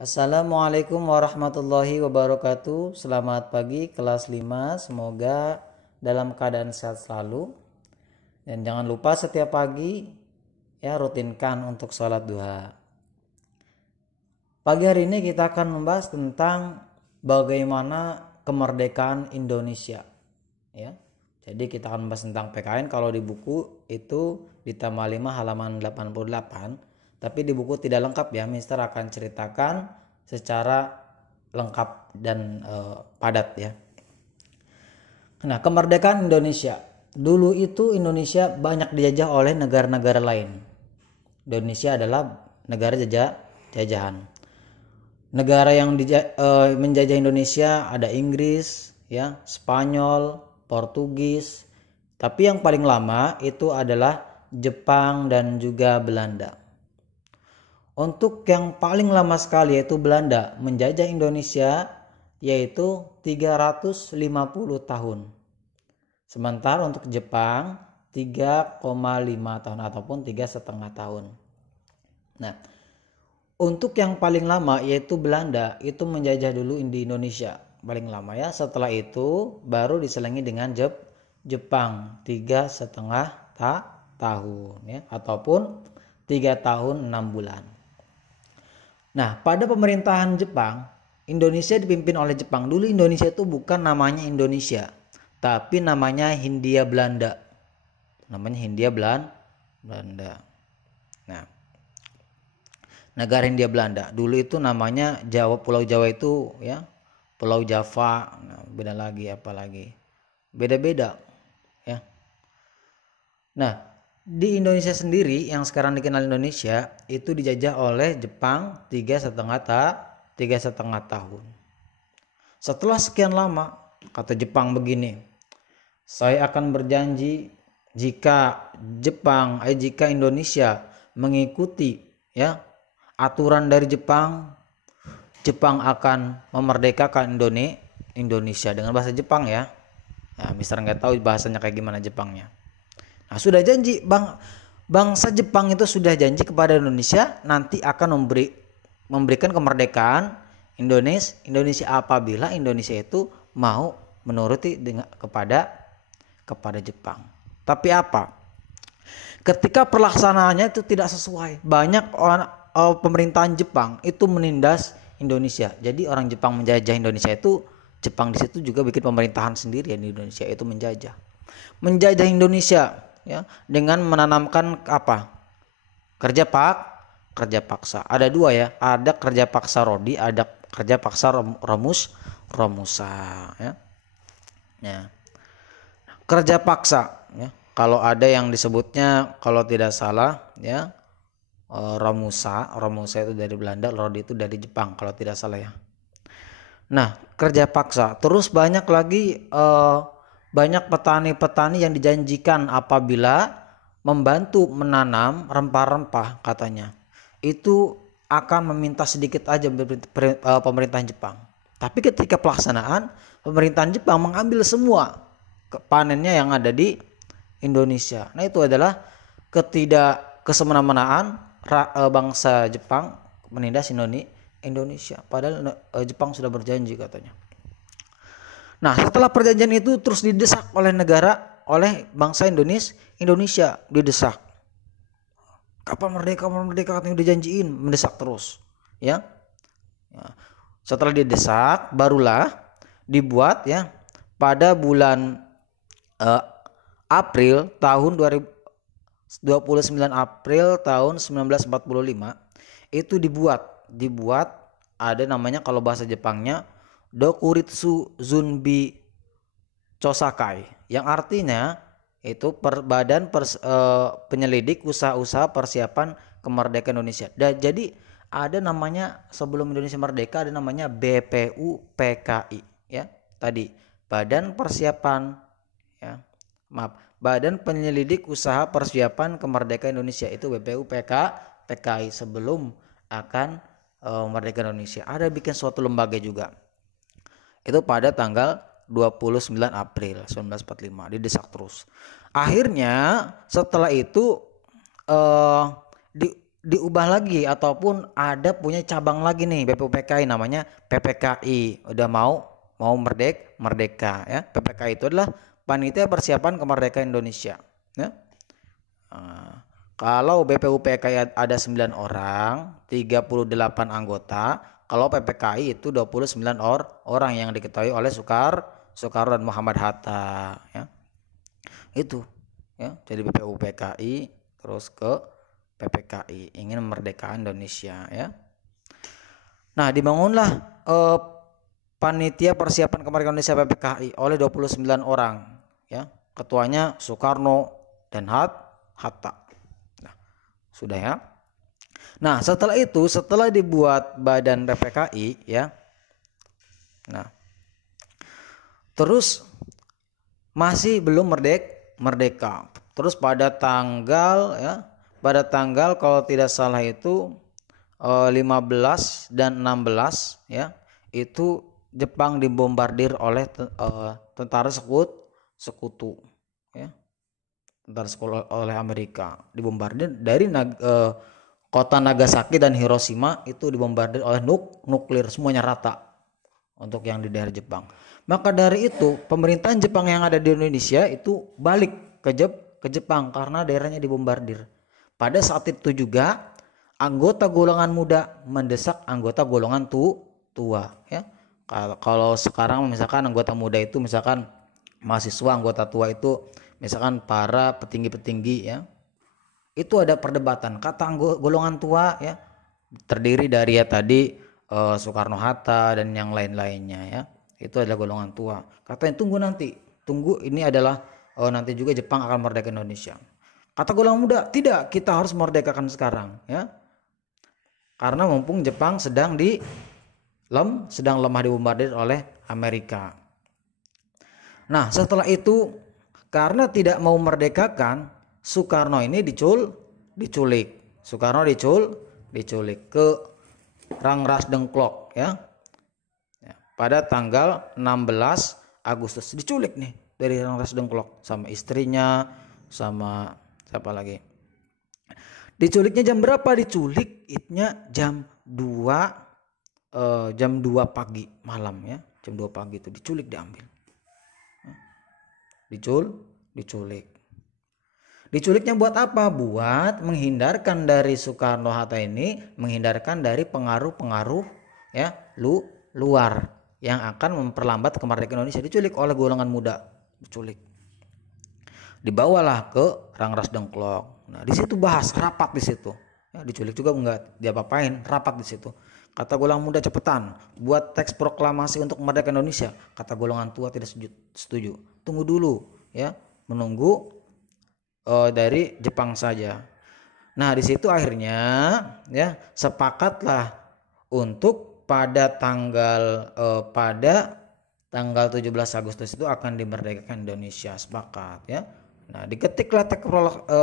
Assalamualaikum warahmatullahi wabarakatuh. Selamat pagi kelas 5. Semoga dalam keadaan sehat selalu. Dan jangan lupa setiap pagi ya rutinkan untuk sholat duha. Pagi hari ini kita akan membahas tentang bagaimana kemerdekaan Indonesia. Ya. Jadi kita akan membahas tentang PKN. Kalau di buku itu di taman 5 halaman 88. Tapi di buku tidak lengkap ya. Mister akan ceritakan secara lengkap dan padat ya. Nah, kemerdekaan Indonesia. Dulu itu Indonesia banyak dijajah oleh negara-negara lain. Indonesia adalah negara jajahan. Negara yang menjajah Indonesia ada Inggris, ya, Spanyol, Portugis. Tapi yang paling lama itu adalah Jepang dan juga Belanda. Untuk yang paling lama sekali yaitu Belanda menjajah Indonesia yaitu 350 tahun. Sementara untuk Jepang 3,5 tahun ataupun 3,5 tahun. Nah, untuk yang paling lama yaitu Belanda itu menjajah dulu di Indonesia paling lama ya. Setelah itu baru diselingi dengan Jepang 3,5 tahun ya, ataupun 3 tahun 6 bulan. Nah, pada pemerintahan Jepang, Indonesia dipimpin oleh Jepang. Dulu Indonesia itu bukan namanya Indonesia, tapi namanya Hindia Belanda. Namanya Hindia Belanda. Nah, negara Hindia Belanda. Dulu itu namanya Pulau Jawa itu ya, Pulau Java. Nah, beda lagi apalagi. Beda-beda ya. Nah, di Indonesia sendiri yang sekarang dikenal Indonesia itu dijajah oleh Jepang 3,5 tahun. Setelah sekian lama, kata Jepang begini, saya akan berjanji jika Indonesia mengikuti ya aturan dari Jepang akan memerdekakan Indonesia dengan bahasa Jepang ya. Nah, Mister nggak tahu bahasanya kayak gimana Jepangnya. Nah, sudah janji bangsa Jepang itu sudah janji kepada Indonesia nanti akan memberikan kemerdekaan Indonesia apabila Indonesia itu mau menuruti kepada Jepang. Tapi apa? Ketika pelaksanaannya itu tidak sesuai, banyak orang pemerintahan Jepang itu menindas Indonesia. Jadi orang Jepang menjajah Indonesia itu, Jepang di situ juga bikin pemerintahan sendiri di Indonesia, itu menjajah Indonesia ya dengan menanamkan apa? Kerja paksa. Ada dua ya, ada kerja paksa Rodi, ada kerja paksa Romusa ya. Ya. Kerja paksa ya. Kalau ada yang disebutnya kalau tidak salah ya Romusa itu dari Belanda, Rodi itu dari Jepang kalau tidak salah ya. Nah, kerja paksa. Terus banyak lagi banyak petani-petani yang dijanjikan apabila membantu menanam rempah-rempah katanya itu akan meminta sedikit aja pemerintahan Jepang. Tapi ketika pelaksanaan pemerintahan Jepang mengambil semua panennya yang ada di Indonesia. Nah, itu adalah kesemena-menaan bangsa Jepang menindas Indonesia. Padahal Jepang sudah berjanji katanya. Nah, setelah perjanjian itu terus didesak oleh bangsa Indonesia didesak. Kapan merdeka katanya udah janjiin, mendesak terus, ya. Setelah didesak barulah dibuat ya pada bulan April tahun 29 April tahun 1945 itu dibuat ada namanya kalau bahasa Jepangnya Dokuritsu Zunbi Chosakai yang artinya itu penyelidik usaha-usaha persiapan kemerdekaan Indonesia. Jadi ada namanya sebelum Indonesia merdeka ada namanya BPUPKI ya. Tadi Badan Penyelidik Usaha Persiapan Kemerdekaan Indonesia itu BPUPKI sebelum akan merdeka Indonesia. Ada bikin suatu lembaga juga. Itu pada tanggal 29 April 1945 didesak terus. Akhirnya setelah itu diubah lagi ataupun ada punya cabang lagi nih BPUPKI namanya PPKI. Udah mau merdeka ya. PPKI itu adalah Panitia Persiapan Kemerdekaan Indonesia ya. Kalau BPUPKI ada 9 orang, 38 anggota. Kalau PPKI itu 29 orang yang diketahui oleh Soekarno dan Muhammad Hatta ya. Itu ya. Jadi BPUPKI terus ke PPKI ingin memerdekakan Indonesia ya. Nah, dibangunlah Panitia Persiapan Kemerdekaan Indonesia PPKI oleh 29 orang ya. Ketuanya Soekarno dan Hatta. Nah, sudah ya. Nah, setelah dibuat badan PPKI ya. Nah, terus masih belum merdeka. Terus pada tanggal kalau tidak salah itu 15 dan 16 ya, itu Jepang dibombardir oleh tentara sekutu ya. Tentara sekutu oleh Amerika dibombardir dari kota Nagasaki dan Hiroshima itu dibombardir oleh nuklir, semuanya rata untuk yang di daerah Jepang. Maka dari itu pemerintahan Jepang yang ada di Indonesia itu balik ke Jepang karena daerahnya dibombardir. Pada saat itu juga anggota golongan muda mendesak anggota golongan tua ya. Kalau sekarang misalkan anggota muda itu misalkan mahasiswa, anggota tua itu misalkan para petinggi-petinggi ya. Itu ada perdebatan. Kata golongan tua ya terdiri dari ya tadi Soekarno Hatta dan yang lain-lainnya ya. Itu adalah golongan tua. Katanya tunggu ini adalah nanti juga Jepang akan merdeka Indonesia. Kata golongan muda, tidak, kita harus merdekakan sekarang ya. Karena mumpung Jepang sedang lemah dibombardir oleh Amerika. Nah, setelah itu karena tidak mau merdekakan, Soekarno ini diculik. Soekarno diculik ke Rangras Dengklok ya. Pada tanggal 16 Agustus diculik nih dari Rangras Dengklok sama istrinya, sama siapa lagi. Diculiknya jam berapa? Diculiknya jam 2 pagi malam ya. Jam 2 pagi itu diculik, diambil. Diculik. Diculiknya buat apa? Buat menghindarkan dari Soekarno-Hatta ini, menghindarkan dari pengaruh-pengaruh ya luar yang akan memperlambat kemerdekaan Indonesia. Diculik oleh golongan muda, diculik. Dibawalah ke Rangras Dengklok. Nah, di situ bahas rapat di situ. Ya, diculik juga enggak diapa-apain, rapat di situ. Kata golongan muda, cepetan buat teks proklamasi untuk kemerdekaan Indonesia. Kata golongan tua tidak setuju. Tunggu dulu ya, menunggu dari Jepang saja. Nah, di situ akhirnya ya sepakatlah untuk pada tanggal 17 Agustus itu akan dimerdekakan Indonesia, sepakat ya. Nah, diketiklah teks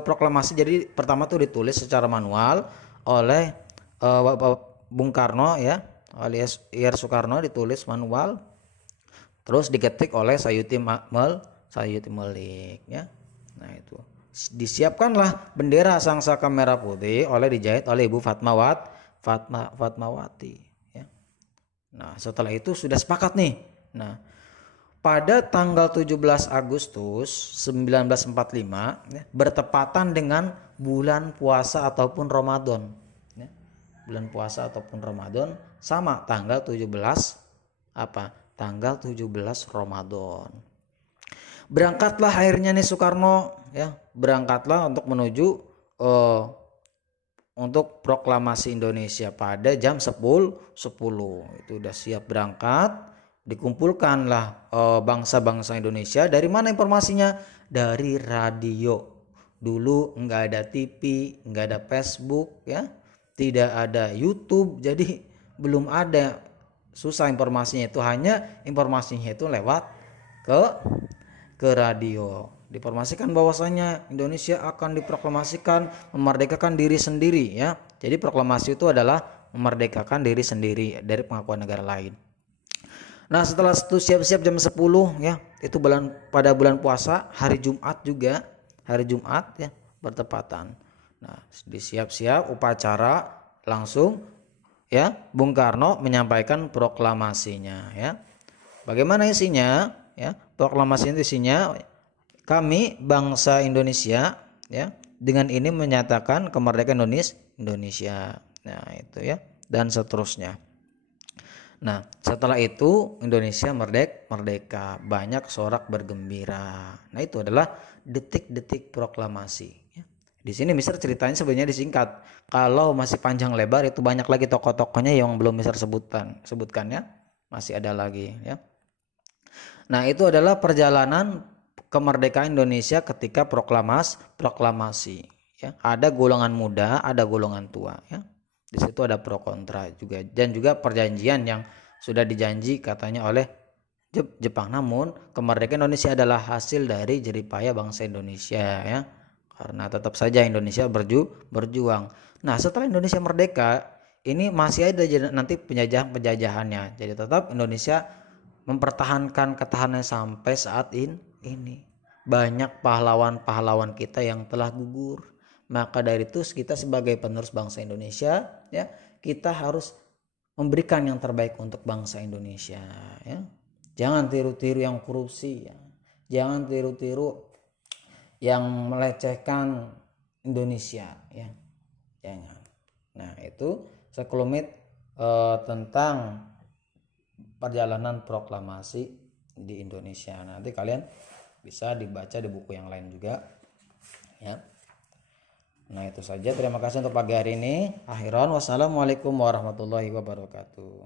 proklamasi. Jadi pertama tuh ditulis secara manual oleh Bung Karno ya, alias Ir Soekarno, ditulis manual. Terus diketik oleh Sayuti Melik ya. Nah, itu disiapkanlah bendera sangsaka merah putih dijahit oleh Ibu Fatmawati ya. Nah, setelah itu sudah sepakat nih. Nah, pada tanggal 17 Agustus 1945 ya, bertepatan dengan bulan puasa ataupun Ramadan ya. Bulan puasa ataupun Ramadan sama tanggal 17 tanggal 17 Ramadan. Berangkatlah akhirnya nih Soekarno ya, berangkatlah untuk menuju untuk proklamasi Indonesia pada jam 10 itu udah siap berangkat. Dikumpulkanlah bangsa-bangsa Indonesia. Dari mana informasinya? Dari radio. Dulu nggak ada TV, nggak ada Facebook ya, tidak ada YouTube, jadi belum ada, susah informasinya. Itu hanya informasinya itu lewat ke radio. Diinformasikan bahwasanya Indonesia akan diproklamasikan memerdekakan diri sendiri ya. Jadi proklamasi itu adalah memerdekakan diri sendiri dari pengakuan negara lain. Nah, setelah itu siap-siap jam 10 ya, itu pada bulan puasa, hari Jumat juga, hari Jumat ya, bertepatan. Nah, disiap-siap upacara langsung ya Bung Karno menyampaikan proklamasinya ya. Bagaimana isinya? Ya, proklamasi isinya kami bangsa Indonesia ya dengan ini menyatakan kemerdekaan Indonesia. Nah, itu ya dan seterusnya. Nah, setelah itu Indonesia merdeka, banyak sorak bergembira. Nah, itu adalah detik-detik proklamasi. Ya. Di sini Mister ceritanya sebenarnya disingkat. Kalau masih panjang lebar itu banyak lagi tokoh-tokohnya yang belum Mister sebutkan ya. Masih ada lagi ya. Nah, itu adalah perjalanan kemerdekaan Indonesia ketika proklamasi. Ya. Ada golongan muda, ada golongan tua. Ya. Di situ ada pro kontra juga dan juga perjanjian yang sudah dijanji katanya oleh Jepang. Namun kemerdekaan Indonesia adalah hasil dari jeripaya bangsa Indonesia ya. Karena tetap saja Indonesia berjuang. Nah, setelah Indonesia merdeka, ini masih ada nanti penjajahannya. Jadi tetap Indonesia mempertahankan ketahanannya sampai saat ini. Banyak pahlawan-pahlawan kita yang telah gugur. Maka dari itu kita sebagai penerus bangsa Indonesia ya, kita harus memberikan yang terbaik untuk bangsa Indonesia ya. Jangan tiru-tiru yang korupsi ya. Jangan tiru-tiru yang melecehkan Indonesia ya. Jangan. Nah, itu sekelumit tentang perjalanan proklamasi di Indonesia. Nanti kalian bisa dibaca di buku yang lain juga ya. Nah, itu saja. Terima kasih untuk pagi hari ini. Akhiran wassalamualaikum warahmatullahi wabarakatuh.